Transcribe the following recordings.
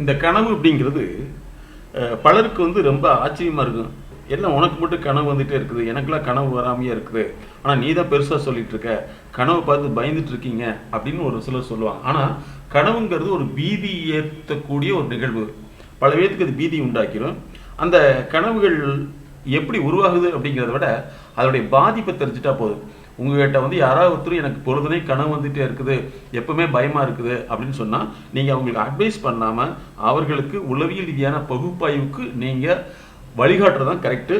இந்த கனவு அப்படிங்கிறது பலருக்கு வந்து ரொம்ப ஆச்சரியமாக இருக்கும். என்ன உனக்கு மட்டும் கனவு வந்துகிட்டே இருக்குது, எனக்கெல்லாம் கனவு வராமையே இருக்குது, ஆனால் நீ தான் பெருசாக சொல்லிட்டு இருக்க, கனவை பார்த்து பயந்துட்டு இருக்கீங்க அப்படின்னு ஒரு சிலர் சொல்லுவாங்க. ஆனால் கனவுங்கிறது ஒரு பீதி ஏற்றக்கூடிய ஒரு நிகழ்வு. பல பேருக்கு அது பீதி உண்டாக்கிடும். அந்த கனவுகள் எப்படி உருவாகுது அப்படிங்கிறத விட அதோடைய பாதிப்பை தெரிஞ்சுட்டா போதும். உங்ககிட்ட வந்து யாராவது ஒருத்தர் எனக்கு பொழுதுனே கனவு வந்துகிட்டே இருக்குது, எப்பவுமே பயமாக இருக்குது அப்படின்னு சொன்னால் நீங்கள் அவங்களுக்கு அட்வைஸ் பண்ணாமல் அவர்களுக்கு உளவியல் ரீதியான பகுப்பாய்வுக்கு நீங்கள் வழிகாட்டுறது தான் கரெக்டு.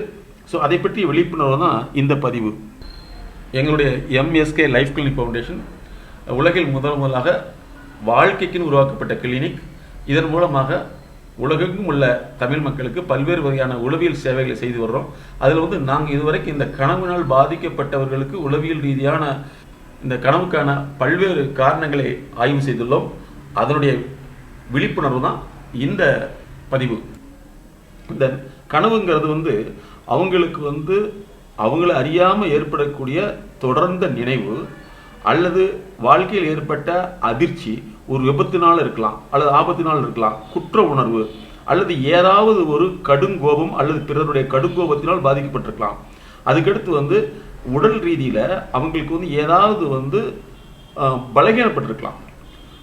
ஸோ அதை பற்றி விழிப்புணர்வு தான் இந்த பதிவு. எங்களுடைய எம்எஸ்கே லைஃப் கிளினிக் ஃபவுண்டேஷன் உலகில் முதலாக வாழ்க்கைக்குன்னு உருவாக்கப்பட்ட கிளினிக். இதன் மூலமாக உலகெங்கும் உள்ள தமிழ் மக்களுக்கு பல்வேறு வகையான உளவியல் சேவைகளை செய்து வர்றோம். அதில் வந்து நாங்கள் இதுவரைக்கும் இந்த கனவினால் பாதிக்கப்பட்டவர்களுக்கு உளவியல் ரீதியான இந்த கனவுக்கான பல்வேறு காரணங்களை ஆய்வு செய்துள்ளோம். அதனுடைய விழிப்புணர்வு தான் இந்த பதிவு. இந்த கனவுங்கிறது வந்து அவங்களுக்கு வந்து அவங்கள அறியாமல் ஏற்படக்கூடிய தொடர்ந்த நினைவு அல்லது வாழ்க்கையில் ஏற்பட்ட அதிர்ச்சி, ஒரு விபத்தினால் இருக்கலாம் அல்லது ஆபத்தினால் இருக்கலாம், குற்ற உணர்வு அல்லது ஏதாவது ஒரு கடுங்கோபம் அல்லது பிறருடைய கடுங்கோபத்தினால் பாதிக்கப்பட்டிருக்கலாம். அதுக்கடுத்து வந்து உடல் ரீதியில் அவங்களுக்கு வந்து ஏதாவது வந்து பலகீனப்பட்டிருக்கலாம்.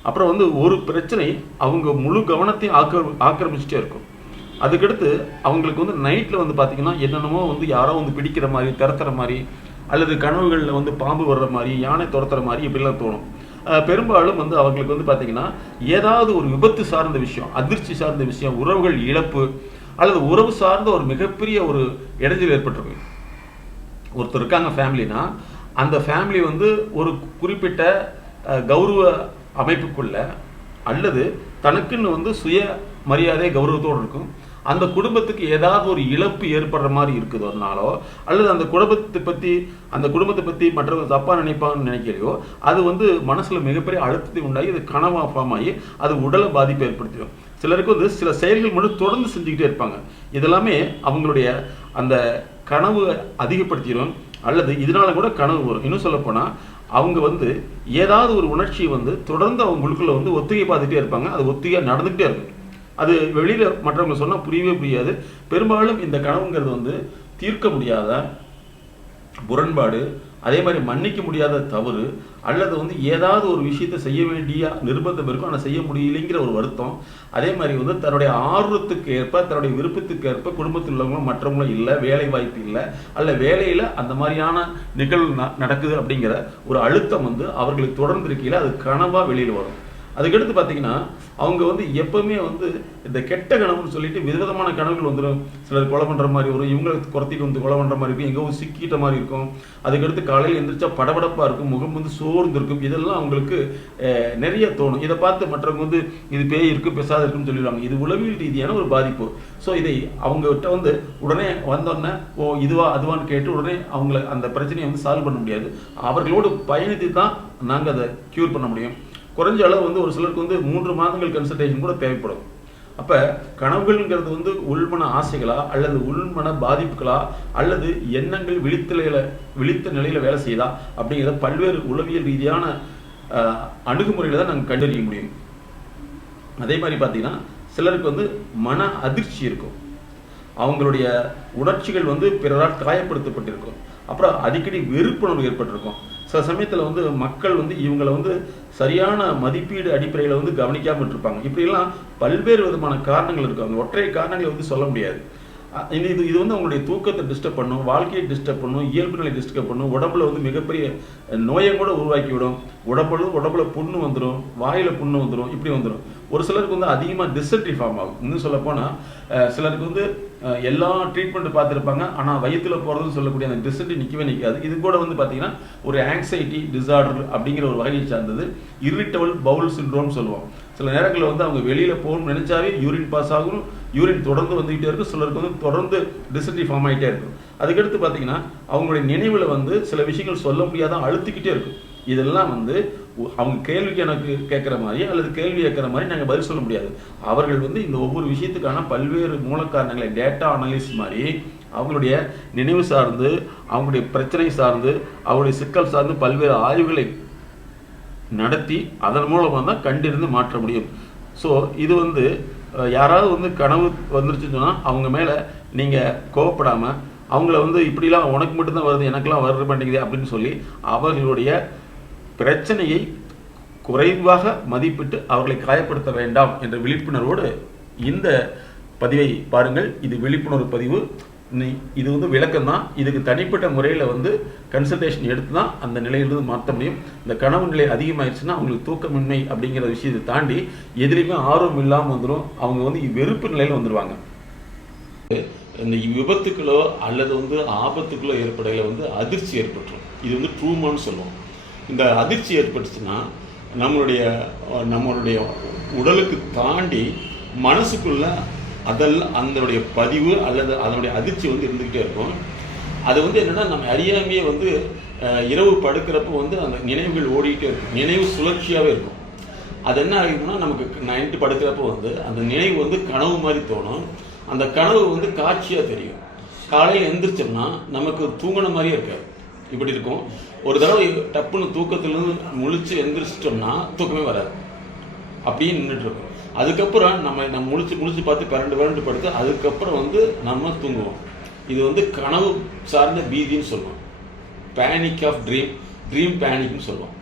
அப்புறம் வந்து ஒரு பிரச்சனை அவங்க முழு கவனத்தையும் ஆக்கிரமிச்சுட்டே இருக்கும். அதுக்கடுத்து அவங்களுக்கு வந்து நைட்டில் வந்து பார்த்திங்கன்னா என்னென்னமோ வந்து யாரோ வந்து பிடிக்கிற மாதிரி, திறத்துற மாதிரி, அல்லது கனவுகளில் வந்து பாம்பு வர்ற மாதிரி, யானை துரத்துற மாதிரி இப்படிலாம் தோணும். பெரும்பாலும் வந்து அவங்களுக்கு வந்து பார்த்திங்கன்னா ஏதாவது ஒரு விபத்து சார்ந்த விஷயம், அதிர்ச்சி சார்ந்த விஷயம், உறவுகள் இழப்பு அல்லது உறவு சார்ந்த ஒரு மிகப்பெரிய ஒரு இடைஞ்சல் ஏற்பட்டிருக்கு. ஒருத்தர் இருக்காங்க ஃபேமிலினா, அந்த ஃபேமிலி வந்து ஒரு குறிப்பிட்ட கௌரவ அமைப்புக்குள்ள அல்லது தனக்குன்னு வந்து சுய மரியாதை கௌரவத்தோடு இருக்கும். அந்த குடும்பத்துக்கு ஏதாவது ஒரு இழப்பு ஏற்படுற மாதிரி இருக்குதுனாலோ அல்லது அந்த குடும்பத்தை பற்றி மற்றவங்க தப்பாக நினைப்பாங்கன்னு நினைக்கலையோ அது வந்து மனசில் மிகப்பெரிய அழுத்தத்தை உண்டாகி அது கனவாக ஃபார்ம் ஆகி அது உடலை பாதிப்பை ஏற்படுத்திடும். சிலருக்கு வந்து சில செயல்கள் மட்டும் தொடர்ந்து செஞ்சுக்கிட்டே இருப்பாங்க. இதெல்லாமே அவங்களுடைய அந்த கனவு அதிகப்படுத்திடும் அல்லது இதனால கூட கனவு வரும். இன்னும் சொல்லப்போனால் அவங்க வந்து ஏதாவது ஒரு உணர்ச்சியை வந்து தொடர்ந்து அவங்களுக்குள்ள வந்து ஒத்திகை பார்த்துட்டே இருப்பாங்க. அது ஒத்திகையாக நடந்துகிட்டே இருக்கும். அது வெளியில் மற்றவங்க சொன்னால் புரியவே புரியாது. பெரும்பாலும் இந்த கனவுங்கிறது வந்து தீர்க்க முடியாத முரண்பாடு, அதே மாதிரி மன்னிக்க முடியாத தவறு அல்லது வந்து ஏதாவது ஒரு விஷயத்தை செய்ய வேண்டிய நிர்பந்தம் இருக்கும், ஆனால் செய்ய முடியலைங்கிற ஒரு வருத்தம். அதே மாதிரி வந்து தன்னுடைய ஆர்வத்துக்கு ஏற்ப, தன்னுடைய விருப்பத்துக்கு ஏற்ப குடும்பத்தில் உள்ளவங்களும் மற்றவங்களும் இல்லை, வேலை வாய்ப்பு இல்லை, அல்ல வேலையில் அந்த மாதிரியான நிகழ்வு நடக்குது அப்படிங்கிற ஒரு அழுத்தம் வந்து அவர்களுக்கு தொடர்ந்து இருக்கையில் அது கனவாக வெளியில் வரும். அதுக்கடுத்து பார்த்தீங்கன்னா அவங்க வந்து எப்பவுமே வந்து இந்த கெட்ட கனவுன்னு சொல்லிட்டு விதவிதமான கனவுகள் வந்துடும். சிலர் கொலை பண்ணுற மாதிரி வரும், இவங்களை குறைத்திட்டு வந்து கொலை பண்ணுற மாதிரி இருக்கும், எங்கே சிக்கிட்ட மாதிரி இருக்கும். அதுக்கடுத்து காலையில் எந்திரிச்சா படபடப்பாக இருக்கும், முகம் வந்து சோர்ந்து இருக்கும். இதெல்லாம் அவங்களுக்கு நிறைய தோணும். இதை பார்த்து மற்றவங்க வந்து இது பேய் இருக்குது, பெசாத இருக்குன்னு சொல்லிடுவாங்க. இது உளவியல் ரீதியான ஒரு பாதிப்பு. ஸோ இதை அவங்ககிட்ட வந்து உடனே வந்தோடனே இதுவா அதுவான்னு கேட்டு உடனே அவங்கள அந்த பிரச்சனையை வந்து சால்வ் பண்ண முடியாது. அவர்களோடு பயணித்து தான் நாங்கள் அதை க்யூர் பண்ண முடியும். குறைஞ்ச அளவு வந்து ஒரு சிலருக்கு வந்து 3 மாதங்கள் கன்சல்டேஷன் கூட தேவைப்படும். அப்போ கனவுகள்ங்கிறது வந்து உள்மன ஆசைகளா அல்லது உள்மன பாதிப்புகளா அல்லது எண்ணங்கள் விழித்த நிலையில் வேலை செய்யுதா அப்படிங்கிற பல்வேறு உளவியல் ரீதியான அணுகுமுறையில் தான் நாங்கள் கண்டறிய முடியும். அதே மாதிரி பார்த்தீங்கன்னா சிலருக்கு வந்து மன அதிர்ச்சி இருக்கும், அவங்களுடைய உணர்ச்சிகள் வந்து பிறரால் காயப்படுத்தப்பட்டிருக்கும், அப்புறம் அடிக்கடி வெறுப்புணர்வு ஏற்பட்டிருக்கும். சில சமயத்தில் வந்து மக்கள் வந்து இவங்களை வந்து சரியான மதிப்பீடு அடிப்படையில் வந்து கவனிக்காமல் இருப்பாங்க. இப்படியெல்லாம் பல்வேறு விதமான காரணங்கள் இருக்கும். அந்த ஒற்றை காரணங்களை வந்து சொல்ல முடியாது. இது வந்து அவங்களுடைய தூக்கத்தை டிஸ்டர்ப் பண்ணும், வாழ்க்கையை டிஸ்டர்ப் பண்ணும், இயல்பு நிலை டிஸ்டர்ப் பண்ணும், உடம்புல வந்து மிகப்பெரிய நோயை கூட உருவாக்கி விடும். உடம்புல புண்ணு வந்துடும், வாயில் புண்ணு வந்துடும், இப்படி வந்துடும். ஒரு சிலருக்கு வந்து அதிகமாக டிசென்ட்ரி ஃபார்ம் ஆகும். இன்னும் சொல்லப்போனால் சிலருக்கு வந்து எல்லா ட்ரீட்மெண்ட்டு பார்த்துருப்பாங்க, ஆனால் வயிற்றில் போகிறதுன்னு சொல்லக்கூடிய அந்த டிசென்ட்ரி நிற்காது. இது கூட வந்து பார்த்தீங்கன்னா ஒரு ஆங்ஸைட்டி டிசார்டர் அப்படிங்கிற ஒரு வகையை சார்ந்தது. இரிட்டபிள் பவுல் சிண்ட்ரோம் சொல்லுவோம். சில நேரங்களில் வந்து அவங்க வெளியில் போகணும்னு நினைச்சாவே யூரின் பாஸ் ஆகும், யூரின் தொடர்ந்து வந்துகிட்டே இருக்கும். சிலருக்கு வந்து தொடர்ந்து டிசென்ட்ரி ஃபார்ம் ஆகிட்டே இருக்கும். அதுக்கடுத்து பார்த்தீங்கன்னா அவங்களுடைய நினைவில் வந்து சில விஷயங்கள் சொல்ல முடியாத அழுத்திக்கிட்டே இருக்கும். இதெல்லாம் வந்து அவங்க கேள்விக்கு எனக்கு கேட்குற மாதிரி அல்லது கேள்வி கேட்குற மாதிரி நாங்கள் பதில் சொல்ல முடியாது. அவர்கள் வந்து இந்த ஒவ்வொரு விஷயத்துக்கான பல்வேறு மூலக்காரணங்களை டேட்டா அனலிஸ் மாதிரி அவங்களுடைய நினைவு சார்ந்து, அவங்களுடைய பிரச்சனை சார்ந்து, அவங்களுடைய சிக்கல் சார்ந்து பல்வேறு ஆய்வுகளை நடத்தி அதன் மூலமாக தான் கண்டிருந்து மாற்ற முடியும். ஸோ இது வந்து யாராவது வந்து கனவு வந்துருச்சுன்னு சொன்னால் அவங்க மேலே நீங்கள் கோவப்படாமல் அவங்கள வந்து இப்படிலாம் உனக்கு மட்டும்தான் வருது எனக்கெல்லாம் வர மாட்டேங்குது அப்படின்னு சொல்லி அவர்களுடைய பிரச்சனையை குறைவாக மதிப்பிட்டு அவர்களை காயப்படுத்த வேண்டாம் என்ற விழிப்புணர்வோடு இந்த பதிவை பாருங்கள். இது விழிப்புணர்வு பதிவு. இது வந்து விளக்கம் தான். இதுக்கு தனிப்பட்ட முறையில் வந்து கன்சல்டேஷன் எடுத்து தான் அந்த நிலையிலிருந்து மாற்ற முடியும். இந்த கனவு நிலை அதிகமாகிடுச்சுன்னா அவங்களுக்கு தூக்கமின்மை அப்படிங்கிற விஷயத்தை தாண்டி எதுலேயுமே ஆர்வம் இல்லாமல் வந்துடும். அவங்க வந்து வெறுப்பு நிலையில் வந்துடுவாங்க. இந்த விபத்துக்களோ அல்லது வந்து ஆபத்துக்களோ ஏற்படையில் வந்து அதிர்ச்சி ஏற்பட்டுரும். இது வந்து ட்ரூமான்னு சொல்லுவோம். இந்த அதிர்ச்சி ஏற்பட்டுச்சுன்னா நம்மளுடைய உடலுக்கு தாண்டி மனசுக்குள்ள அதனுடைய பதிவு அல்லது அதனுடைய அதிர்ச்சி வந்து இருந்துக்கிட்டே இருக்கும். அது வந்து என்னென்னா நம்ம அறியாமையே வந்து இரவு படுக்கிறப்போ வந்து அந்த நினைவுகள் ஓடிக்கிட்டே இருக்கும். நினைவு சுழற்சியாகவே இருக்கும். அது என்ன ஆகுதுன்னா நமக்கு நைட்டு படுக்கிறப்போ வந்து அந்த நினைவு வந்து கனவு மாதிரி தோணும். அந்த கனவு வந்து காட்சியாக தெரியும். காலையில் எந்திரிச்சோம்னா நமக்கு தூங்கின மாதிரியே இருக்காது, இப்படி இருக்கும். ஒரு தடவை டப்புன்னு தூக்கத்துலேருந்து முழிச்சு எந்திரிச்சிட்டோம்னா தூக்கமே வராது, அப்படியே நின்றுட்டுருக்கும். அதுக்கப்புறம் நம்ம முழிச்சு பார்த்து பிறண்டு படுத்து அதுக்கப்புறம் வந்து நம்ம தூங்குவோம். இது வந்து கனவு சார்ந்த பீதின்னு சொல்லுவோம். பேனிக் ஆஃப் ட்ரீம் பேனிக்னு சொல்லுவோம்.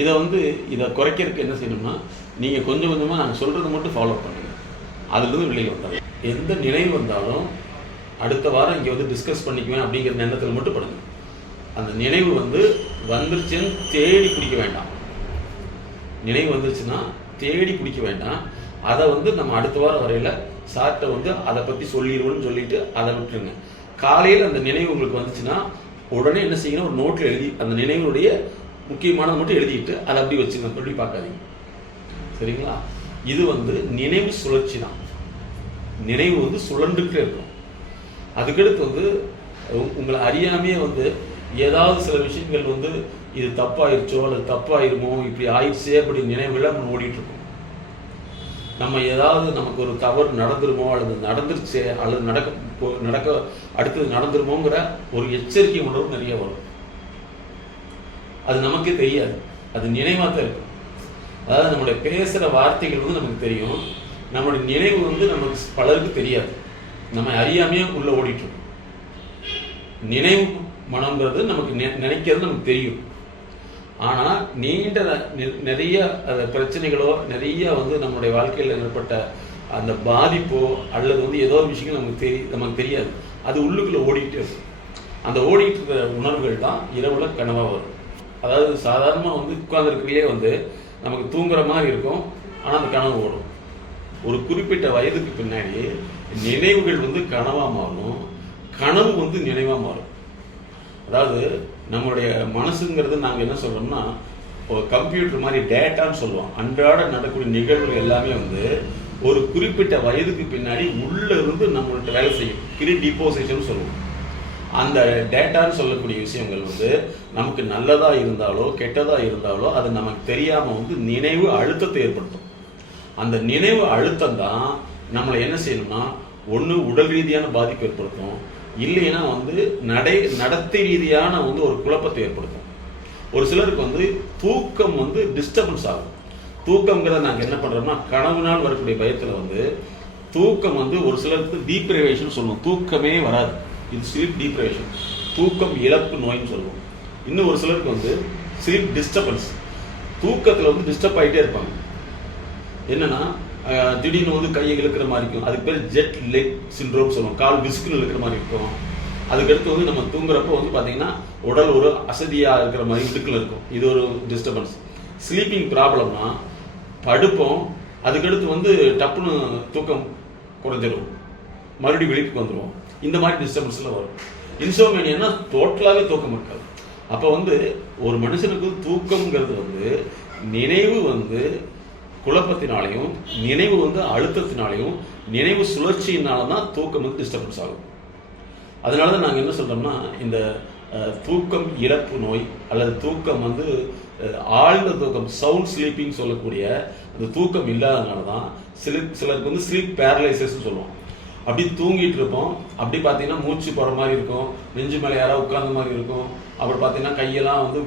இதை குறைக்கிறதுக்கு என்ன செய்யணும்னா நீங்கள் கொஞ்சம் கொஞ்சமாக நாங்கள் சொல்கிறத மட்டும் ஃபாலோ பண்ணுங்கள். அதுலேருந்து வெளியில் வந்தாங்க. எந்த நினைவு வந்தாலும் அடுத்த வாரம் இங்கே வந்து டிஸ்கஸ் பண்ணிக்குவேன் அப்படிங்கிற எண்ணத்தில் மட்டும் படுங்க. அந்த நினைவு வந்து வந்துருச்சுன்னு தேடி பிடிக்க வேண்டாம். நினைவு வந்துருச்சுன்னா தேடி பிடிக்க வேண்டாம். அதை வந்து நம்ம அடுத்த வாரம் வரையில் சார்ட்டை வந்து அதை பற்றி சொல்லிடுவோம்னு சொல்லிட்டு அதை விட்டுருங்க. காலையில் அந்த நினைவு உங்களுக்கு வந்துச்சுன்னா உடனே என்ன செய்யணும், ஒரு நோட்டில் எழுதி அந்த நினைவுடைய முக்கியமானதை மட்டும் எழுதிட்டு அதை அப்படி வச்சுங்க, சொல்லி பார்க்காதீங்க. சரிங்களா? இது வந்து நினைவு சுழற்சி தான். நினைவு வந்து சுழண்டுக்கிட்டே இருக்கும். அதுக்கடுத்து வந்து உங்களை அறியாமையே வந்து ஏதாவது சில விஷயங்கள் வந்து இது தப்பாயிருச்சோ அல்லது தப்பாயிருமோ இப்படி ஆயிடுச்சே அப்படி நினைவுகளை நம்ம ஓடிட்டு இருக்கோம். நம்ம ஏதாவது நமக்கு ஒரு தவறு நடந்துருமோ அல்லது நடந்துருச்சே அல்லது நடக்க அடுத்தது நடந்துருமோங்கிற ஒரு எச்சரிக்கை உணர்வு நிறைய வரும். அது நமக்கே தெரியாது, அது நினைவாக தான் இருக்கும். அதாவது நம்மளுடைய பேசுகிற வார்த்தைகள் வந்து நமக்கு தெரியும், நம்மளுடைய நினைவு வந்து நமக்கு பலருக்கு தெரியாது. நம்ம அறியாமையே உள்ள ஓடிட்டு இருக்கோம். நினைவு மனம்ங்கிறது நமக்கு நினைக்கிறது நமக்கு தெரியும். ஆனால் நீண்ட நிறைய பிரச்சனைகளோ நிறைய வந்து நம்மளுடைய வாழ்க்கையில் ஏற்பட்ட அந்த பாதிப்போ அல்லது வந்து ஏதோ ஒரு விஷயங்கள் நமக்கு தெரியாது. அது உள்ளுக்குள்ளே ஓடிக்கிட்டே இருக்கும். அந்த ஓடிட்டு இருக்கிற உணர்வுகள் தான் இரவுல கனவாக வரும். அதாவது சாதாரணமாக வந்து உட்கார்ந்துருக்கிறதே வந்து நமக்கு தூங்குற மாதிரி இருக்கும், ஆனால் அந்த கனவு ஓடும். ஒரு குறிப்பிட்ட வயதுக்கு பின்னாடி நினைவுகள் வந்து கனவாக மாறும், கனவு வந்து நினைவாக மாறும். அதாவது நம்மளுடைய மனசுங்கிறது நாங்கள் என்ன சொல்கிறோம்னா ஒரு கம்ப்யூட்டர் மாதிரி டேட்டான்னு சொல்லுவோம். அன்றாட நடக்கக்கூடிய நிகழ்வுகள் எல்லாமே வந்து ஒரு குறிப்பிட்ட வயதுக்கு பின்னாடி உள்ள இருந்து நம்மள்கிட்ட வேலை செய்யும். டிபோசிஷன் சொல்லுவோம். அந்த டேட்டான்னு சொல்லக்கூடிய விஷயங்கள் வந்து நமக்கு நல்லதாக இருந்தாலோ கெட்டதாக இருந்தாலோ அது நமக்கு தெரியாமல் வந்து நினைவு அழுத்தத்தை ஏற்படுத்தும். அந்த நினைவு அழுத்தம் தான் நம்மளை என்ன செய்யணும்னா ஒன்று உடல் ரீதியான பாதிப்பு ஏற்படுத்தும், இல்லைன்னா வந்து நடத்தை ரீதியான வந்து ஒரு குழப்பத்தை ஏற்படுத்தும். ஒரு சிலருக்கு வந்து தூக்கம் வந்து டிஸ்டர்பன்ஸ் ஆகும். தூக்கம்ங்கிறத நாங்கள் என்ன பண்ணுறோம்னா கனவுனால் வரக்கூடிய பயத்தில் வந்து தூக்கம் வந்து ஒரு சிலருக்கு டீப்ரைவேஷன் சொல்லுவோம். தூக்கமே வராது, இது ஸ்லீப் டீப்ரைவேஷன், தூக்கம் இழப்பு நோயின்னு சொல்லுவோம். இன்னும் ஒரு சிலருக்கு வந்து ஸ்லீப் டிஸ்டர்பன்ஸ், தூக்கத்தில் வந்து டிஸ்டர்ப் ஆகிட்டே இருப்பாங்க. என்னன்னா திடீர்னு வந்து கையை இழுக்கிற மாதிரி இருக்கும், அதுக்கு பேர் ஜெட் லெக் சிண்ட்ரோம் சொல்லுவோம். கால் விஸ்குன்னு இழுக்கிற மாதிரி இருக்கும். அதுக்கடுத்து வந்து நம்ம தூங்குறப்போ வந்து பார்த்தீங்கன்னா உடல் ஒரு அசதியாக இருக்கிற மாதிரி இடுக்கில் இருக்கும். இது ஒரு டிஸ்டர்பன்ஸ். ஸ்லீப்பிங் ப்ராப்ளம்னா படுப்போம், அதுக்கடுத்து வந்து டப்புன்னு தூக்கம் குறைஞ்சிடும், மறுபடியும் விழிப்புக்கு வந்துடுவோம். இந்த மாதிரி டிஸ்டர்பன்ஸ்லாம் வரும். இன்சோமேனியானா டோட்டலாகவே தூக்கம் இருக்காது. அப்போ வந்து ஒரு மனுஷனுக்கு தூக்கம்ங்கிறது வந்து நினைவு வந்து குழப்பத்தினாலையும் நினைவு வந்து அழுத்தத்தினாலையும் நினைவு சுழற்சியினால தான் தூக்கம் வந்து டிஸ்டர்பன்ஸ் ஆகும். அதனால தான் நாங்கள் என்ன சொல்கிறோம்னா இந்த தூக்கம் இழப்பு நோய் அல்லது தூக்கம் வந்து ஆழ்ந்த தூக்கம் சவுண்ட் ஸ்லீப்பிங் சொல்லக்கூடிய அந்த தூக்கம் இல்லாதனால தான் சிலருக்கு வந்து ஸ்லீப் பேரலைசஸ்ன்னு சொல்லுவோம். அப்படி தூங்கிட்டு இருப்போம், அப்படி பார்த்தீங்கன்னா மூச்சு போகிற மாதிரி இருக்கும், நெஞ்சு மேலே யாராவது உட்கார்ந்த மாதிரி இருக்கும். அப்புறம் பார்த்தீங்கன்னா கையெல்லாம் வந்து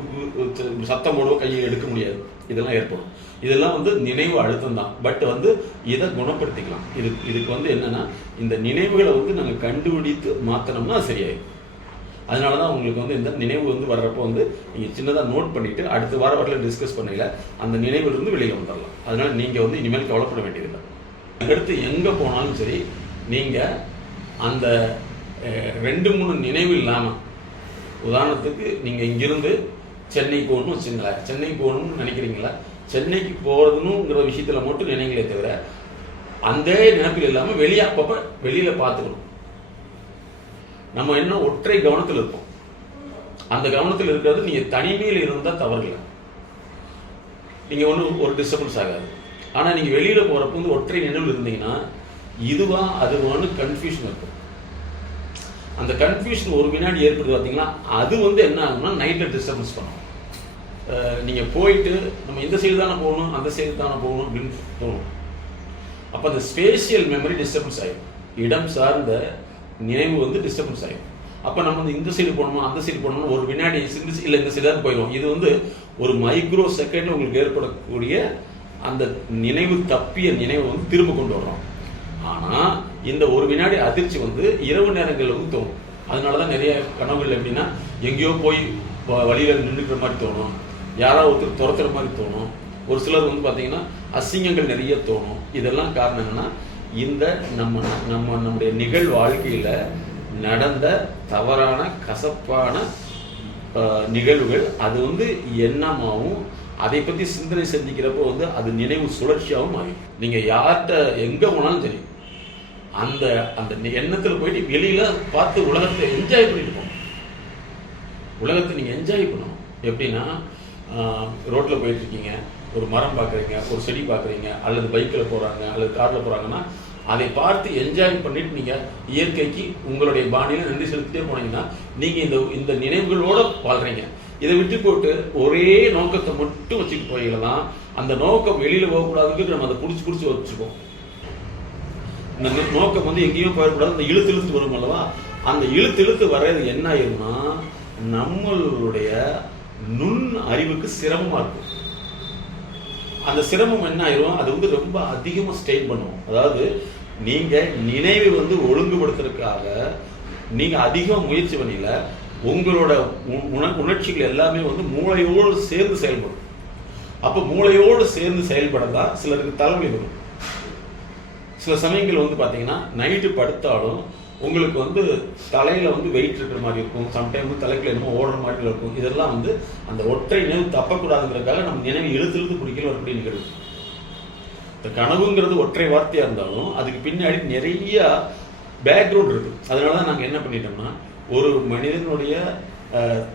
சத்தம் போடுவோம், கையை எடுக்க முடியாது, இதெல்லாம் ஏற்படும். இதெல்லாம் வந்து நினைவு அழுத்தம் தான். பட் வந்து இதை குணப்படுத்திக்கலாம். இதுக்கு வந்து என்னன்னா, இந்த நினைவுகளை வந்து நாங்கள் கண்டுபிடித்து மாற்றினோம்னா அது சரியாயிடும். அதனால தான் உங்களுக்கு வந்து இந்த நினைவு வந்து வர்றப்போ வந்து நீங்கள் சின்னதாக நோட் பண்ணிவிட்டு அடுத்த வரல டிஸ்கஸ் பண்ணல அந்த நினைவுலேருந்து வெளியே வந்துடலாம். அதனால் நீங்கள் வந்து இனிமேல் கவலைப்பட வேண்டியதில்லை. அடுத்து எங்கே போனாலும் சரி, நீங்கள் அந்த 2-3 நினைவு இல்லாமல், உதாரணத்துக்கு நீங்கள் இங்கிருந்து சென்னை போகணும்னு வச்சுங்களேன், சென்னை போகணும்னு நினைக்கிறீங்களா, சென்னைக்கு போகிறதுனுங்கிற விஷயத்தில் மட்டும் நினைங்களே தவிர அந்த நினைப்பில் இல்லாமல் வெளியே அப்பப்போ வெளியில் பார்த்துக்கணும். நம்ம என்ன ஒற்றை கவனத்தில் இருப்போம். அந்த கவனத்தில் இருக்கிறது நீங்கள் தனிமையில் இருந்தால் தவறில்லை, நீங்கள் ஒன்றும் ஒரு டிஸ்டர்பன்ஸ் ஆகாது. ஆனால் நீங்கள் வெளியில் போகிறப்ப வந்து ஒற்றை நினைவில் இருந்தீங்கன்னா இதுவா அதுவான்னு கன்ஃபியூஷன் இருக்கும். அந்த கன்ஃபியூஷன் ஒரு வினாடி ஏற்படுது பார்த்தீங்களா, அது வந்து என்ன ஆகும்னா நைட்டில் டிஸ்டர்பன்ஸ் பண்ணும். நீங்கள் போயிட்டு நம்ம இந்த சைடு தானே போகணும், அந்த சைடு தானே போகணும் அப்படின்னு தோணும். அப்போ அந்த ஸ்பேஷியல் மெமரி டிஸ்டர்பன்ஸ் ஆகிடும், இடம் சார்ந்த நினைவு வந்து டிஸ்டர்பன்ஸ் ஆகிடும். அப்போ நம்ம வந்து இந்த சைடு போகணுமா அந்த சைடு போகணும்னு ஒரு வினாடி சிந்திச்சு இல்லை இந்த சைடு தான் போயிடுவோம். இது வந்து ஒரு மைக்ரோ செகண்டில் உங்களுக்கு ஏற்படக்கூடிய அந்த நினைவு தப்பிய நினைவை வந்து திரும்ப கொண்டு வர்றோம். ஆனால் இந்த ஒரு வினாடி அதிர்ச்சி வந்து இரவு நேரங்களில் வந்து தோணும். அதனால தான் நிறைய கனவுகள் எப்படின்னா எங்கேயோ போய் வழியில் நின்றுக்கிற மாதிரி தோணும், யாராவது ஒருத்தர் துரத்துற மாதிரி தோணும், ஒரு சிலர் வந்து பார்த்தீங்கன்னா அசிங்கங்கள் நிறைய தோணும். இதெல்லாம் காரணம் என்னன்னா, இந்த நம்முடைய நிகழ் வாழ்க்கையில் நடந்த தவறான கசப்பான நிகழ்வுகள் அது வந்து எண்ணமாகவும் அதை பற்றி சிந்தனை செஞ்சுக்கிறப்போ வந்து அது நினைவு சுழற்சியாகவும் ஆகும். நீங்கள் யார்கிட்ட எங்கே போனாலும் சரி அந்த அந்த எண்ணத்தில் போயிட்டு வெளியில் பார்த்து உலகத்தை என்ஜாய் பண்ணிட்டு போகணும். உலகத்தை நீங்கள் என்ஜாய் பண்ணணும். எப்படின்னா, ரோட்டில் போயிட்டுருக்கீங்க, ஒரு மரம் பார்க்குறீங்க, ஒரு செடி பார்க்குறீங்க, அல்லது பைக்கில் போகிறாங்க அல்லது காரில் போகிறாங்கன்னா அதை பார்த்து என்ஜாய் பண்ணிட்டு நீங்கள் இயற்கைக்கு உங்களுடைய பாணியில் நன்றி செலுத்திட்டே போனீங்கன்னா நீங்கள் இந்த நினைவுகளோடு வாழ்கிறீங்க. இதை விட்டு போட்டு ஒரே நோக்கத்தை மட்டும் வச்சுட்டு போயிடலாம். அந்த நோக்கம் வெளியில் போகக்கூடாதுன்னு நம்ம அதை பிடிச்சி வச்சுப்போம். இந்த நோக்கம் வந்து எங்கேயும் போயிடக்கூடாது, அந்த இழுத்து வரும் அல்லவா, அந்த இழுத்து வர்றது என்ன ஆயிரும்னா நம்மளுடைய நுண் அறிவுக்கு சிரமமாக இருக்கும். அந்த சிரமம் என்ன ஆயிரும், அது வந்து ரொம்ப அதிகமாக ஸ்ட்ரெயின் பண்ணுவோம். அதாவது நீங்கள் நினைவை வந்து ஒழுங்குபடுத்துறதுக்காக நீங்கள் அதிகமாக முயற்சி பண்ணல, உங்களோட உணர்ச்சிகள் எல்லாமே வந்து மூளையோடு சேர்ந்து செயல்படும். அப்போ மூளையோடு சேர்ந்து செயல்பட தான் சிலருக்கு தலைவலி வரும். சில சமயங்கள் வந்து பார்த்தீங்கன்னா நைட்டு படுத்தாலும் உங்களுக்கு வந்து தலையில் வந்து வெயிட் இருக்கிற மாதிரி இருக்கும், சம்டைம் வந்து தலைக்குள்ள என்னமோ ஓடுற மாதிரி இருக்கும். இதெல்லாம் வந்து அந்த ஒற்றை நினைவு தப்பக்கூடாதுங்கிறதுக்காக நம்ம நினைவு இழுத்து பிடிக்கல வரக்கூடிய நிகழ்வு. இந்த கனவுங்கிறது ஒற்றை வார்த்தையாக இருந்தாலும் அதுக்கு பின்னாடி நிறைய பேக்ரவுண்ட் இருக்குது. அதனால தான் நாங்கள் என்ன பண்ணிட்டோம்னா, ஒரு மனிதனுடைய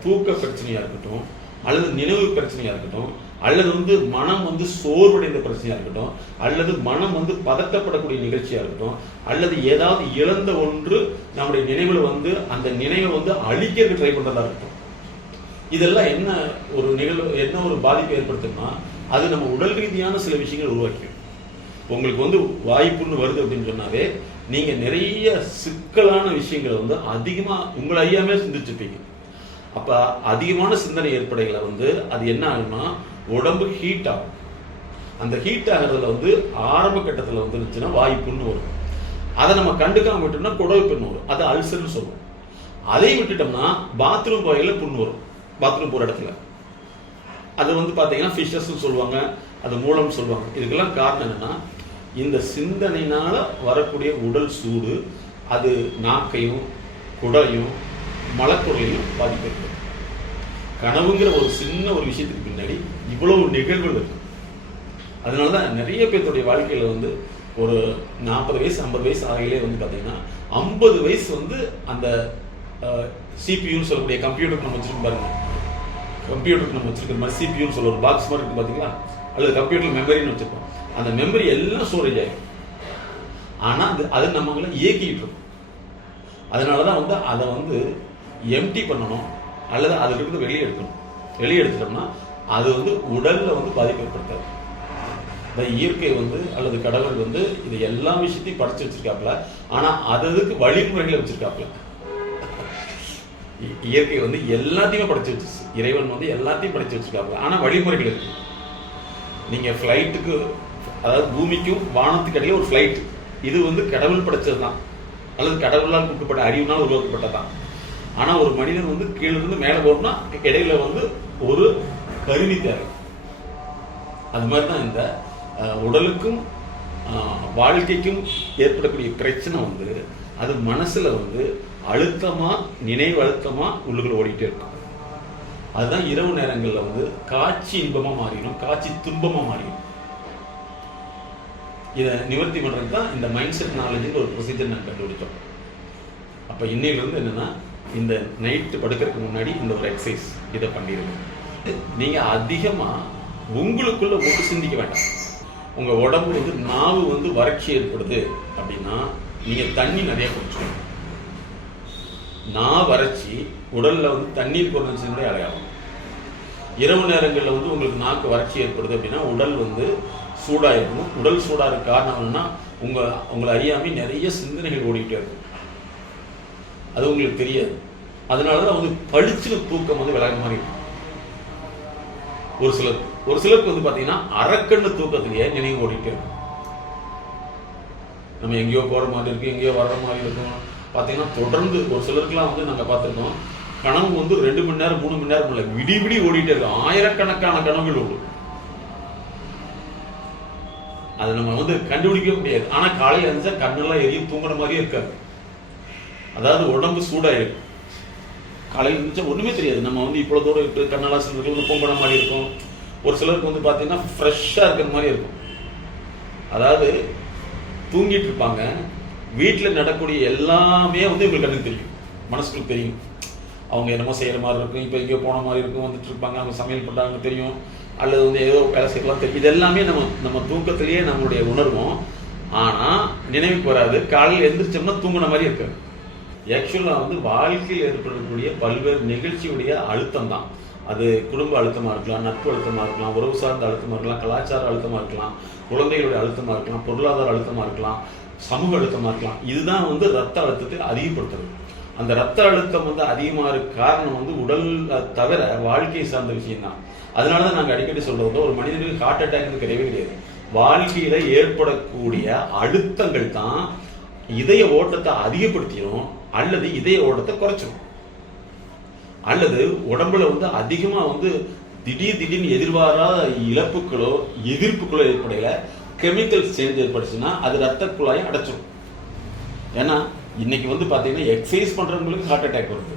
தூக்க பிரச்சனையாக இருக்கட்டும், அல்லது நினைவு பிரச்சனையாக இருக்கட்டும், அல்லது வந்து மனம் வந்து சோர்வடைந்த பிரச்சனையாக இருக்கட்டும், அல்லது மனம் வந்து பதட்டப்படக்கூடிய நிகழ்ச்சியாக இருக்கட்டும், அல்லது ஏதாவது இழந்த ஒன்று நம்முடைய நினைவில் வந்து அந்த நினைவை வந்து அழிக்கிறதுக்கு ட்ரை பண்ணுறதா இருக்கட்டும், இதெல்லாம் என்ன ஒரு நிகழ்வு என்ன ஒரு பாதிப்பை ஏற்படுத்தும்னா அது நம்ம உடல் ரீதியான சில விஷயங்கள் உருவாக்கிடும். உங்களுக்கு வந்து வாய்ப்புன்னு வருது அப்படின்னு சொன்னாவே நீங்கள் நிறைய சிக்கலான விஷயங்களை வந்து அதிகமாக உங்களை ஐயாமே சிந்திச்சுப்பீங்க. அப்போ அதிகமான சிந்தனை ஏற்படைகளை வந்து அது என்ன ஆகும்னா உடம்பு ஹீட் ஆகும். அந்த ஹீட் ஆகிறதுல வந்து ஆரம்ப கட்டத்தில் வந்துருச்சுன்னா வாய்ப்புன்னு வரும். அதை நம்ம கண்டுக்காம விட்டோம்னா குடல் புண்ணு வரும், அது அல்சர்னு சொல்லுவோம். அதை விட்டுட்டோம்னா பாத்ரூம் போகையில் புண்ணு வரும், பாத்ரூம் போகிற இடத்துல. அது வந்து பார்த்தீங்கன்னா ஃபிஷஸ்ன்னு சொல்லுவாங்க, அது மூலம்னு சொல்லுவாங்க. இதுக்கெல்லாம் காரணம் என்னன்னா, இந்த சிந்தனையினால் வரக்கூடிய உடல் சூடு அது நாக்கையும் குடலையும் மலக்குடலையும் பாதிக்கிறது. கனவுங்கிற ஒரு சின்ன ஒரு விஷயத்துக்கு பின்னாடி இவ்வளவு நிகழ்வுகள் இருக்கு. அதனால தான் நிறைய பேருடைய வாழ்க்கையில் வந்து ஒரு 40 வயசு 50 வயசு ஆகையிலே வந்து பார்த்தீங்கன்னா 50 வயசு வந்து அந்த சிபியூன்னு சொல்லக்கூடிய கம்ப்யூட்டருக்கு நம்ம வச்சுருக்கோம் பாருங்க, கம்ப்யூட்டருக்கு நம்ம வச்சிருக்கிற மாதிரி சிபியூன்னு சொல்ல ஒரு பாக்ஸ் மாதிரி இருக்குது பார்த்தீங்களா, அல்லது கம்ப்யூட்டர் மெமரின்னு வச்சுருக்கோம். அந்த மெமரி எல்லாம் ஸ்டோரேஜ் ஆகிடும். ஆனால் அது நம்மள இயக்கிட்டு இருக்கும். அதனால தான் வந்து அதை வந்து எம்டி பண்ணணும், அல்லது அதில் இருந்து வெளியே எடுக்கணும். வெளியே எடுத்துட்டோம்னா அது வந்து உடலில் வந்து பாதிப்பு ஏற்படுத்தாது. இந்த இயற்கை வந்து அல்லது கடவுள் வந்து இது எல்லா விஷயத்தையும் படைச்சு வச்சிருக்காப்புல, ஆனால் அதுக்கு வழிமுறைகளை வச்சிருக்காப்புல. இயற்கை வந்து எல்லாத்தையுமே படைச்சு வச்சிருச்சு, இறைவன் வந்து எல்லாத்தையும் படைச்சு வச்சிருக்காப்புல, ஆனால் வழிமுறைகள் இருக்கு. நீங்கள் ஃப்ளைட்டுக்கு, அதாவது பூமிக்கும் வானத்துக்கு இடையில ஒரு ஃப்ளைட், இது வந்து கடவுள் படைச்சது தான், அல்லது கடவுளால் கொடுக்கப்பட்ட அறிவுனால் உருவாக்கப்பட்டதான். ஆனால் ஒரு மனிதன் வந்து கீழிருந்து மேலே போகணும்னா இடையில வந்து ஒரு கருவி தேவை. அது மாதிரி தான் இந்த உடலுக்கும் வாழ்க்கைக்கும் ஏற்படக்கூடிய பிரச்சனை வந்து அது மனசுல வந்து அழுத்தமா, நினைவு அழுத்தமா உள்ளுக்குள்ள ஓடிட்டே இருக்கும். அதுதான் இரவு நேரங்கள்ல வந்து காட்சி இன்பமா மாறிடும், காட்சி துன்பமா மாறிடும். இதை நிவர்த்தி பண்றது தான் இந்த மைண்ட் செட் நாலேஜ் ஒரு ப்ரொசீஜர் நாங்கள் கண்டுபிடிச்சோம். அப்ப இன்னையில இருந்து என்னன்னா, இந்த நைட்டு படுக்கிறதுக்கு முன்னாடி இந்த ஒரு எக்ஸசைஸ் இதை பண்ணிடுங்க. நீங்க அதிகமா உங்களுக்குள்ள ஒட்டு சிந்திக்க வேண்டாம். உங்க உடம்பு வந்து நாவு வந்து வறட்சி ஏற்படுது அப்படின்னா நீங்க தண்ணி நிறைய குடிச்சுக்கணும். வறட்சி உடல்ல வந்து தண்ணீர் குறைஞ்சினுடைய அடையாளம். இரவு நேரங்களில் வந்து உங்களுக்கு நாக்கு வறட்சி ஏற்படுது அப்படின்னா உடல் வந்து சூடா இருக்கணும். உடல் சூடா இருக்க காரணம் என்னன்னா உங்களை அறியாம நிறைய சிந்தனைகள் ஓடிக்கிட்டே இருக்கும். அது உங்களுக்கு தெரியாது. அதனாலதான் வந்து பளிச்சுன்னு தூக்கம் வந்து விலக மாதிரி இருக்கும். ஒரு சிலருக்கு வந்து பாத்தீங்கன்னா அரக்கண்ணு தூக்கத்திலேயே நினைவு ஓடிட்டே இருக்கும். நம்ம எங்கேயோ போற மாதிரி இருக்கு, எங்கேயோ வர்ற மாதிரி இருக்கும். பாத்தீங்கன்னா தொடர்ந்து ஒரு சிலருக்குலாம் வந்து நாங்க பார்த்திருக்கோம், கனவு வந்து 2 மணி நேரம் 3 மணி நேரம் இல்லை, விடி ஓடிட்டே இருக்கும். ஆயிரக்கணக்கான கனவுகள் ஓடும். அதை நம்ம வந்து கண்டுபிடிக்க முடியாது. ஆனா காலையில் எழுந்தா கண்ணெல்லாம் எரியும், தூங்குற மாதிரியே இருக்காது. அதாவது உடம்பு சூடாயிருக்கும். காலையில் இருந்துச்சா ஒண்ணுமே தெரியாது. நம்ம வந்து இவ்வளவு தூரம் இருக்கு, கண்ணெல்லாம் சிலருக்கு பொங்கன மாதிரி இருக்கும். ஒரு சிலருக்கு வந்து பாத்தீங்கன்னா ஃப்ரெஷ்ஷா இருக்கிற மாதிரி இருக்கும். அதாவது தூங்கிட்டு இருப்பாங்க, வீட்டில் நடக்கூடிய எல்லாமே வந்து இவங்களுக்கு கண்ணுக்கு தெரியும், மனசுக்கு தெரியும். அவங்க என்னமோ செய்யற மாதிரி இருக்கும், இப்போ எங்கேயோ போன மாதிரி இருக்கும், வந்துட்டு இருப்பாங்க, அவங்க சமையல் பண்றாங்க தெரியும், அல்லது வந்து ஏதோ வேலை செய்யலாம் தெரியும். இது எல்லாமே நம்ம தூக்கத்திலேயே நம்மளுடைய உணர்வோம். ஆனா நினைவுக்கு வராது. காலையில் எந்திரிச்சோம்னா தூங்குன மாதிரி இருக்காது. ஆக்சுவலா வந்து வாழ்க்கையில் ஏற்படக்கூடிய பல்வேறு நிகழ்ச்சியுடைய அழுத்தம் தான். அது குடும்ப அழுத்தமா இருக்கலாம், நட்பு அழுத்தமா இருக்கலாம், உறவு சார்ந்த அழுத்தமா இருக்கலாம், கலாச்சார அழுத்தமா இருக்கலாம், குழந்தைகளுடைய அழுத்தமா இருக்கலாம், பொருளாதார அழுத்தமா இருக்கலாம், சமூக அழுத்தமா இருக்கலாம். இதுதான் வந்து ரத்த அழுத்தத்தை அதிகப்படுத்துறது. அந்த ரத்த அழுத்தம் வந்து அதிகமாக இருக்க காரணம் வந்து உடல் தவிர வாழ்க்கையை சார்ந்த விஷயம் தான். அதனாலதான் நாங்கள் அடிக்கடி சொல்றது, ஒரு மனிதனுக்கு ஹார்ட் அட்டாக் கிடையவே கிடையாது. வாழ்க்கையில ஏற்படக்கூடிய அழுத்தங்கள் தான் இதய ஓட்டத்தை அதிகப்படுத்திடும், அல்லது இதய ஓட்டத்தை குறைச்சிடும், அல்லது உடம்புல வந்து அதிகமா வந்து திடீர்னு எதிர்பாராத இழப்புகளோ எதிர்ப்புகளோ ஏற்படையில கெமிக்கல் சேஞ்ச் ஏற்படுச்சுன்னா அது ரத்த குழாயை அடைச்சிடும். ஏன்னா இன்னைக்கு வந்து பாத்தீங்கன்னா எக்ஸசைஸ் பண்றவங்களுக்கு ஹார்ட் அட்டாக் வருது,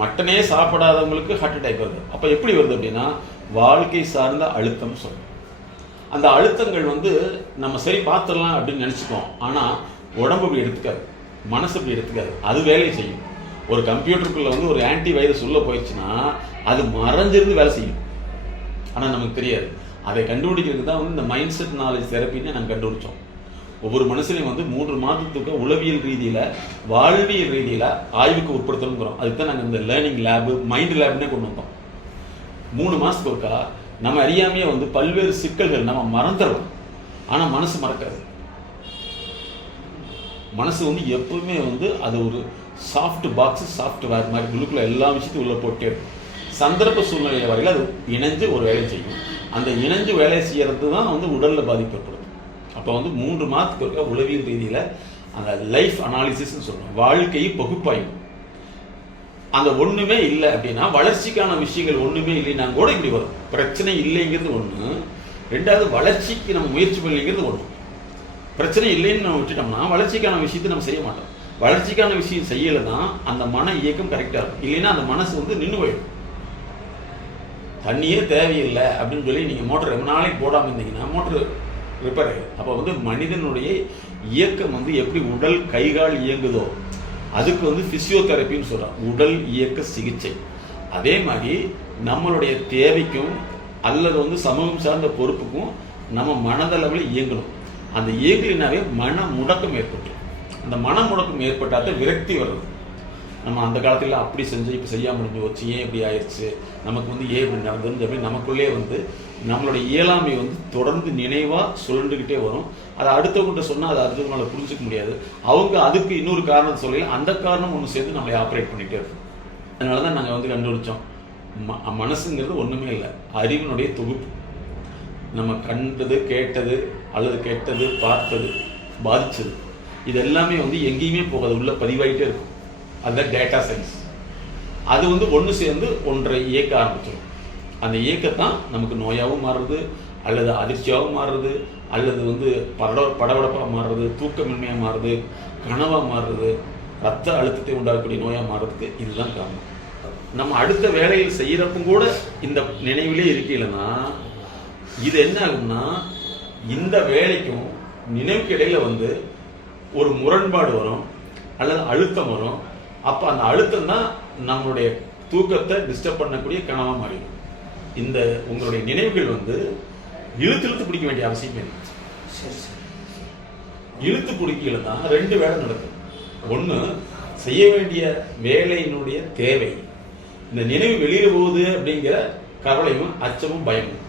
மட்டனே சாப்பிடாதவங்களுக்கு ஹார்ட் அட்டாக் வருது. அப்ப எப்படி வருது அப்படின்னா வாழ்க்கை சார்ந்த அழுத்தம் சொல்றோம். அந்த அழுத்தங்கள் வந்து நம்ம சரி பார்த்துடலாம் அப்படின்னு நினைச்சுக்கோம். ஆனா உடம்பு இப்படி எடுத்துக்காது, மனசு இப்படி எடுத்துக்காது, அது வேலையை செய்யும். ஒரு கம்ப்யூட்டருக்குள்ள வந்து ஒரு ஆன்டி வைரஸ் உள்ள போயிடுச்சுன்னா அது மறைஞ்சிருந்து வேலை செய்யும். ஆனா நமக்கு தெரியாது. அதை கண்டுபிடிக்கிறதுக்கு தான் வந்து இந்த மைண்ட் செட் நாலேஜ் தெரப்பின்னு நாங்கள் கண்டுபிடிச்சோம். ஒவ்வொரு மனுஷனையும் வந்து 3 மாதத்துக்கு உளவியல் ரீதியில, வாழ்வியல் ரீதியில ஆய்வுக்கு உட்படுத்தணுங்கிறோம். அதுக்கு தான் நாங்கள் இந்த லேர்னிங் லேபு, மைண்ட் லேப்னே கொண்டு வந்தோம். 3 மாசத்துக்கு ஒருக்கா நம்ம அறியாமையே வந்து பல்வேறு சிக்கல்கள் நம்ம மறந்துடலாம். ஆனா மனசு மறக்காது. மனசு வந்து எப்பவுமே வந்து அது ஒரு சாஃப்ட் பாக்ஸ், சாஃப்ட்வேர் மாதிரி உள்ளுக்குள்ள எல்லா விஷயத்தையும் உள்ள போட்டே இருக்கும். சந்தர்ப்ப சூழ்நிலை வரையில் அது இணைஞ்சு ஒரு வேலை செய்யும். அந்த இணைஞ்சு வேலை செய்யறது தான் வந்து உடல்ல பாதிப்பு ஏற்படுத்தும். அப்போ வந்து 3 மாதத்துக்கு இருக்க உளவியல் ரீதியில அந்த லைஃப் அனாலிசிஸ் சொல்றோம், வாழ்க்கையை பகுப்பாய்வு. அந்த ஒண்ணுமே இல்லை அப்படின்னா, வளர்ச்சிக்கான விஷயங்கள் ஒண்ணுமே இல்லைன்னா கூட இப்படி வரும். பிரச்சனை இல்லைங்கிறது ஒண்ணு, ரெண்டாவது வளர்ச்சிக்கு நம்ம முயற்சி பண்ணலைங்கிறது ஒண்ணு. பிரச்சனை இல்லைன்னு நம்ம விட்டுட்டோம்னா வளர்ச்சிக்கான விஷயத்தை நம்ம செய்ய மாட்டோம். வளர்ச்சிக்கான விஷயம் செய்யலைன்னா அந்த மன இயக்கம் கரெக்டா இருக்கும். இல்லைன்னா அந்த மனசு வந்து நின்று போயிடும். தண்ணியே தேவையில்லை அப்படின்னு சொல்லி நீங்க மோட்டர் ரொம்ப நாளைக்கு போடாம இருந்தீங்கன்னா மோட்டர் ரிப்பேர் ஆகிடும். அப்போ வந்து மனிதனுடைய இயக்கம் வந்து எப்படி உடல் கைகால் இயங்குதோ அதுக்கு வந்து பிசியோதெரப்பின்னு சொல்றோம், உடல் இயக்க சிகிச்சை. அதே மாதிரி நம்மளுடைய தேவைக்கும் அல்லது வந்து சமூகம் சார்ந்த பொறுப்புக்கும் நம்ம மனதளவில் இயங்கணும். அந்த இயங்கலினாவே மன முடக்கம் ஏற்பட்டு, அந்த மன முடக்கம் ஏற்பட்டாத விரக்தி வருது. நம்ம அந்த காலத்துல அப்படி செஞ்சு இப்போ செய்யாம முடிஞ்சு வச்சு, ஏன் இப்படி ஆயிடுச்சு, நமக்கு வந்து ஏன் இப்படி நடந்ததுன்னு சொல்லி நமக்குள்ளே வந்து நம்மளுடைய இயலாமை வந்து தொடர்ந்து நினைவா சுழண்டுகிட்டே வரும். அதை அடுத்தவங்கிட்ட சொன்னா அதை அடுத்தவங்களால புரிஞ்சுக்க முடியாது. அவங்க அதுக்கு இன்னொரு காரணத்தை சொல்லல, அந்த காரணம் ஒன்று சேர்ந்து நம்மளை ஆப்ரேட் பண்ணிட்டே இருக்கும். அதனாலதான் நாங்கள் வந்து கண்டுபிடிச்சோம், மனசுங்கிறது ஒண்ணுமே இல்லை, அறிவினுடைய தொகுப்பு. நம்ம கண்டது, கேட்டது அல்லது கெட்டது, பார்த்தது, பாதிச்சது, இது எல்லாமே வந்து எங்கேயுமே போகாது, உள்ள பதிவாயிட்டே இருக்கும். அதுதான் டேட்டா சயின்ஸ். அது வந்து ஒன்று சேர்ந்து ஒன்றை இயக்க ஆரம்பிச்சிடும். அந்த இயக்கத்தான் நமக்கு நோயாகவும் மாறுறது, அல்லது அதிர்ச்சியாகவும் மாறுறது, அல்லது வந்து படபடப்பாக மாறுறது, தூக்கமின்மையாக மாறுறது, கனவாக மாறுறது, ரத்த அழுத்தத்தை உண்டாக்கக்கூடிய நோயாக மாறுறதுக்கு இதுதான் காரணம். நம்ம அடுத்த வேலையில் செய்கிறப்பும் கூட இந்த நினைவிலே இருக்கலைன்னா இது என்ன ஆகும்னா, இந்த வேலைக்கும் நினைவுக்கு இடையில வந்து ஒரு முரண்பாடு வரும் அல்லது அழுத்தம் வரும். அப்போ அந்த அழுத்தம் தான் நம்மளுடைய தூக்கத்தை டிஸ்டர்ப் பண்ணக்கூடிய கனவா மாறிடும். இந்த உங்களுடைய நினைவுகள் வந்து இழுத்து பிடிக்க வேண்டிய அவசியமே இல்லை. இழுத்து பிடிக்கல தான் ரெண்டு வேலை நடக்கும். ஒன்று, செய்ய வேண்டிய வேலையினுடைய தேவை, இந்த நினைவு வெளியில போகுது அப்படிங்கிற கவலையும் அச்சமும் பயமும்,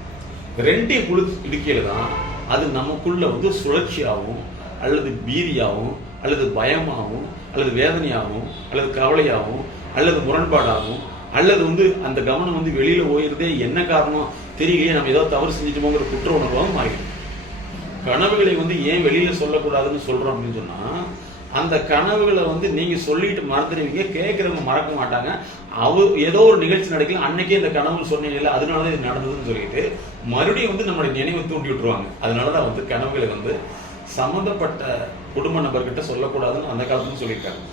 ரெண்டையும் இடுக்கையில தான் அது நமக்குள்ள வந்து சுழற்சியாகவும் அல்லது பீதியாகவும் அல்லது பயமாகவும் அல்லது வேதனையாகவும் அல்லது கவலையாகவும் அல்லது முரண்பாடாகவும் அல்லது வந்து அந்த கவனம் வந்து வெளியில போயிருந்தே என்ன காரணம் தெரியலையே, நம்ம ஏதோ தவறு செஞ்சுட்டோங்கிற குற்ற உணர்வாகவும் மாறிடும். கனவுகளை வந்து ஏன் வெளியில சொல்லக்கூடாதுன்னு சொல்றோம் அப்படின்னு சொன்னா, அந்த கனவுகளை வந்து நீங்க சொல்லிட்டு மறந்துடுவீங்க, கேட்கறவங்க மறக்க மாட்டாங்க. ஏதோ ஒரு நிகழ்ச்சி நடக்கல, அன்னைக்கே இந்த கனவு சொன்னீங்கல்ல, அதனாலதான் இது நடந்ததுன்னு சொல்லிட்டு மறுபடியும் வந்து நம்மளுடைய நினைவை தூண்டி விட்டுருவாங்க. அதனாலதான் வந்து கனவுகளை வந்து சம்பந்தப்பட்ட குடும்ப நபர்கிட்ட சொல்லக்கூடாதுன்னு அந்த காலத்துல சொல்லியிருக்காங்க.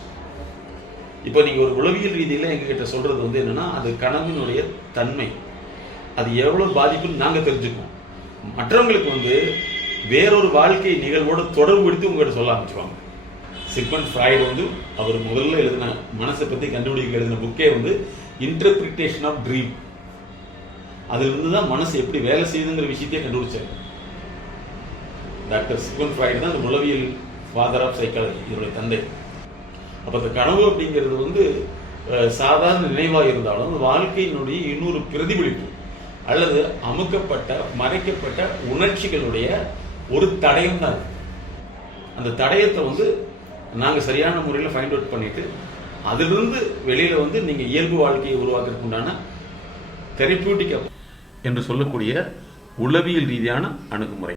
இப்போ நீங்க ஒரு உளவியல் ரீதியில எங்ககிட்ட சொல்றது வந்து என்னன்னா, அது கனவினுடைய தன்மை, அது எவ்வளவு பாதிப்புன்னு நாங்க தெரிஞ்சுக்கோம். மற்றவங்களுக்கு வந்து வேறொரு வாழ்க்கை நிகழ்வோட தொடர்பு எடுத்து உங்ககிட்ட சொல்ல ஆரம்பிச்சுவாங்க. சிக்மண்ட் ஃப்ராய்டு வந்து அவர் முதல்ல எழுதின மனசை பத்தி கண்டுபிடிக்க எழுதின புக்கே வந்து இன்டர்பிரிட்டேஷன் ஆஃப் ட்ரீம். அதுல இருந்து தான் மனசு எப்படி வேலை செய்யுதுங்கிற விஷயத்தையே கண்டுபிடிச்சாரு. டாக்டர் சிக்மண்ட் ஃப்ராய்டு தான் இந்த உளவியல் ஃபாதர் ஆஃப் சைக்காலஜி, இதனுடைய தந்தை. அப்போ அந்த கனவு அப்படிங்கிறது வந்து சாதாரண நினைவாக இருந்தாலும் வாழ்க்கையினுடைய இன்னொரு பிரதிபலிப்பு அல்லது அமுக்கப்பட்ட மறைக்கப்பட்ட உணர்ச்சிகளுடைய ஒரு தடயம் தான். அந்த தடயத்தை வந்து நாங்கள் சரியான முறையில் ஃபைண்ட் அவுட் பண்ணிட்டு அதிலிருந்து வெளியில வந்து நீங்க இயல்பு வாழ்க்கையை உருவாக்குறதுக்கு உண்டான தெரபியூட்டிக் என்று சொல்லக்கூடிய உளவியல் ரீதியான அணுகுமுறை.